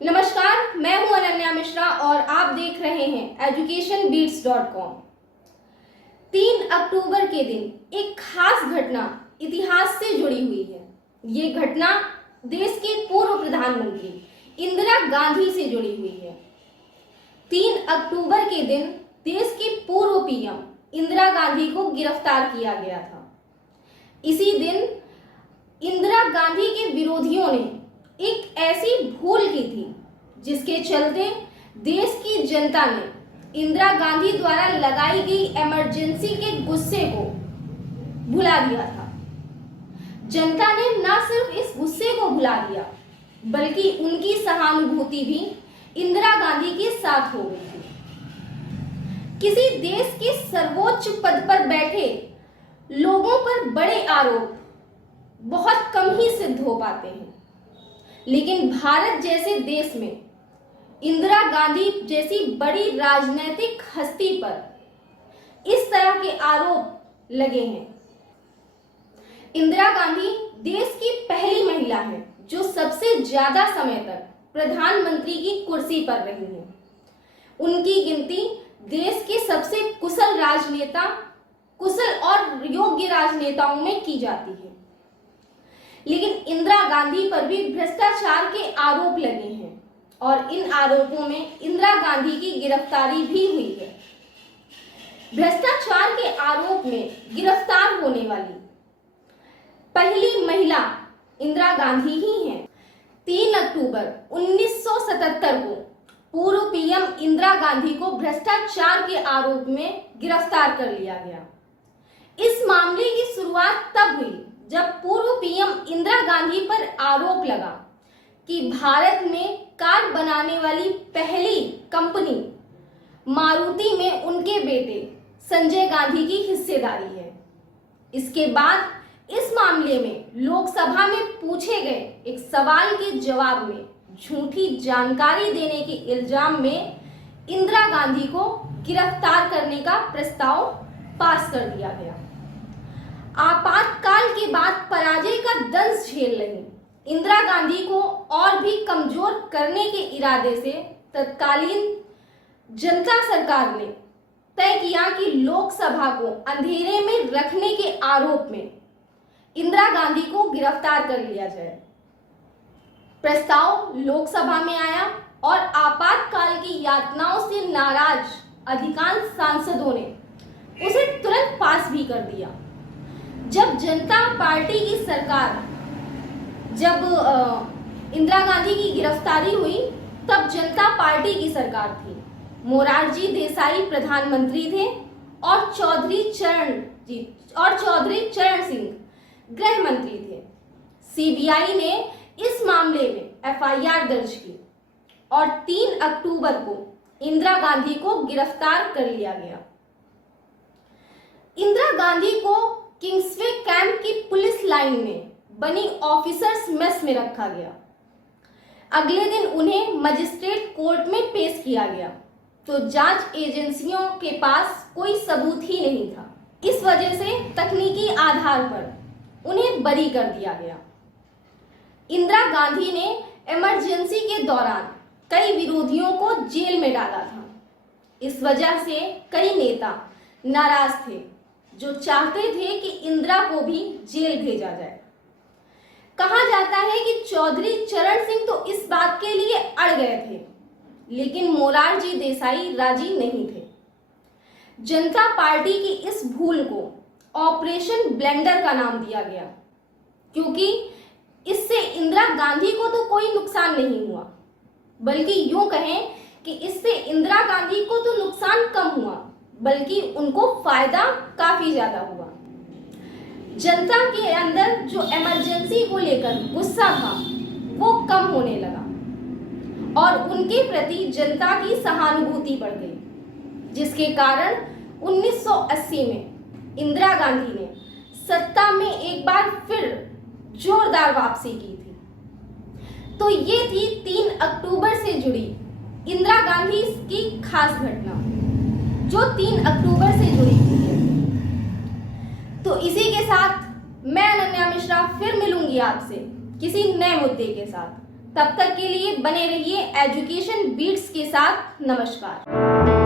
नमस्कार, मैं हूं अनन्या मिश्रा और आप देख रहे हैं educationbeats.com। 3 अक्टूबर के दिन एक खास घटना इतिहास से जुड़ी हुई है। ये घटना देश के पूर्व प्रधानमंत्री इंदिरा गांधी से जुड़ी हुई है। 3 अक्टूबर के दिन देश की पूर्व पीएम इंदिरा गांधी को गिरफ्तार किया गया था। इसी दिन इंदिरा गांधी के विरोधियों ने एक ऐसी भूल की थी जिसके चलते देश की जनता ने इंदिरा गांधी द्वारा लगाई गई इमरजेंसी के गुस्से को भुला दिया था। जनता ने न सिर्फ इस गुस्से को भुला दिया बल्कि उनकी सहानुभूति भी इंदिरा गांधी के साथ हो गई थी। किसी देश के सर्वोच्च पद पर बैठे लोगों पर बड़े आरोप बहुत कम ही सिद्ध हो पाते हैं, लेकिन भारत जैसे देश में इंदिरा गांधी जैसी बड़ी राजनीतिक हस्ती पर इस तरह के आरोप लगे हैं। इंदिरा गांधी देश की पहली महिला है जो सबसे ज्यादा समय तक प्रधानमंत्री की कुर्सी पर रही है। उनकी गिनती देश के सबसे कुशल और योग्य राजनेताओं में की जाती है। लेकिन इंदिरा गांधी पर भी भ्रष्टाचार के आरोप लगे हैं और इन आरोपों में इंदिरा गांधी की गिरफ्तारी भी हुई है। भ्रष्टाचार के आरोप में गिरफ्तार होने वाली पहली महिला इंदिरा गांधी ही हैं। 3 अक्टूबर 1977 को पूर्व पीएम इंदिरा गांधी को भ्रष्टाचार के आरोप में गिरफ्तार कर लिया गया। इस मामले की शुरुआत तब हुई जब पूर्व पीएम इंदिरा गांधी पर आरोप लगा कि भारत में कार बनाने वाली पहली कंपनी मारुति में उनके बेटे संजय गांधी की हिस्सेदारी है। इसके बाद इस मामले में लोकसभा में पूछे गए एक सवाल के जवाब में झूठी जानकारी देने के इल्जाम में इंदिरा गांधी को गिरफ्तार करने का प्रस्ताव पास कर दिया गया। आपातकाल के बाद पराजय का दंश झेल रही इंदिरा गांधी को और भी कमजोर करने के इरादे से तत्कालीन जनता सरकार ने तय किया कि लोकसभा को अंधेरे में रखने के आरोप में इंदिरा गांधी को गिरफ्तार कर लिया जाए। प्रस्ताव लोकसभा में आया और आपातकाल की यातनाओं से नाराज अधिकांश सांसदों ने उसे तुरंत पास भी कर दिया। जब जनता पार्टी की सरकार इंदिरा गांधी की गिरफ्तारी हुई तब जनता पार्टी की सरकार थी। मोरारजी देसाई प्रधानमंत्री थे और चौधरी चरण सिंह गृह मंत्री थे। सीबीआई ने इस मामले में एफआईआर दर्ज की और 3 अक्टूबर को इंदिरा गांधी को गिरफ्तार कर लिया गया। इंदिरा गांधी को किंग्सवे कैंप की पुलिस लाइन में बनी ऑफिसर्स मेस में रखा गया। अगले दिन उन्हें मजिस्ट्रेट कोर्ट में पेश किया गया तो जांच एजेंसियों के पास कोई सबूत ही नहीं था। इस वजह से तकनीकी आधार पर उन्हें बरी कर दिया गया। इंदिरा गांधी ने इमरजेंसी के दौरान कई विरोधियों को जेल में डाला था। इस वजह से कई नेता नाराज थे जो चाहते थे कि इंदिरा को भी जेल भेजा जाए। कहा जाता है कि चौधरी चरण सिंह तो इस बात के लिए अड़ गए थे, लेकिन मोरारजी देसाई राजी नहीं थे। जनता पार्टी की इस भूल को ऑपरेशन ब्लेंडर का नाम दिया गया क्योंकि इससे इंदिरा गांधी को तो कोई नुकसान नहीं हुआ, बल्कि यूं कहें कि इससे इंदिरा गांधी को तो नुकसान कम हुआ बल्कि उनको फायदा काफी ज्यादा हुआ। जनता के अंदर जो इमरजेंसी को लेकर गुस्सा था वो कम होने लगा और उनके प्रति जनता की सहानुभूति बढ़ गई, जिसके कारण 1980 में इंदिरा गांधी ने सत्ता में एक बार फिर जोरदार वापसी की थी। तो ये थी 3 अक्टूबर से जुड़ी इंदिरा गांधी की खास घटना जो 3 अक्टूबर से जुड़ी हुई है। तो इसी के साथ मैं अनन्या मिश्रा फिर मिलूंगी आपसे किसी नए मुद्दे के साथ। तब तक के लिए बने रहिए एजुकेशन बीट्स के साथ। नमस्कार।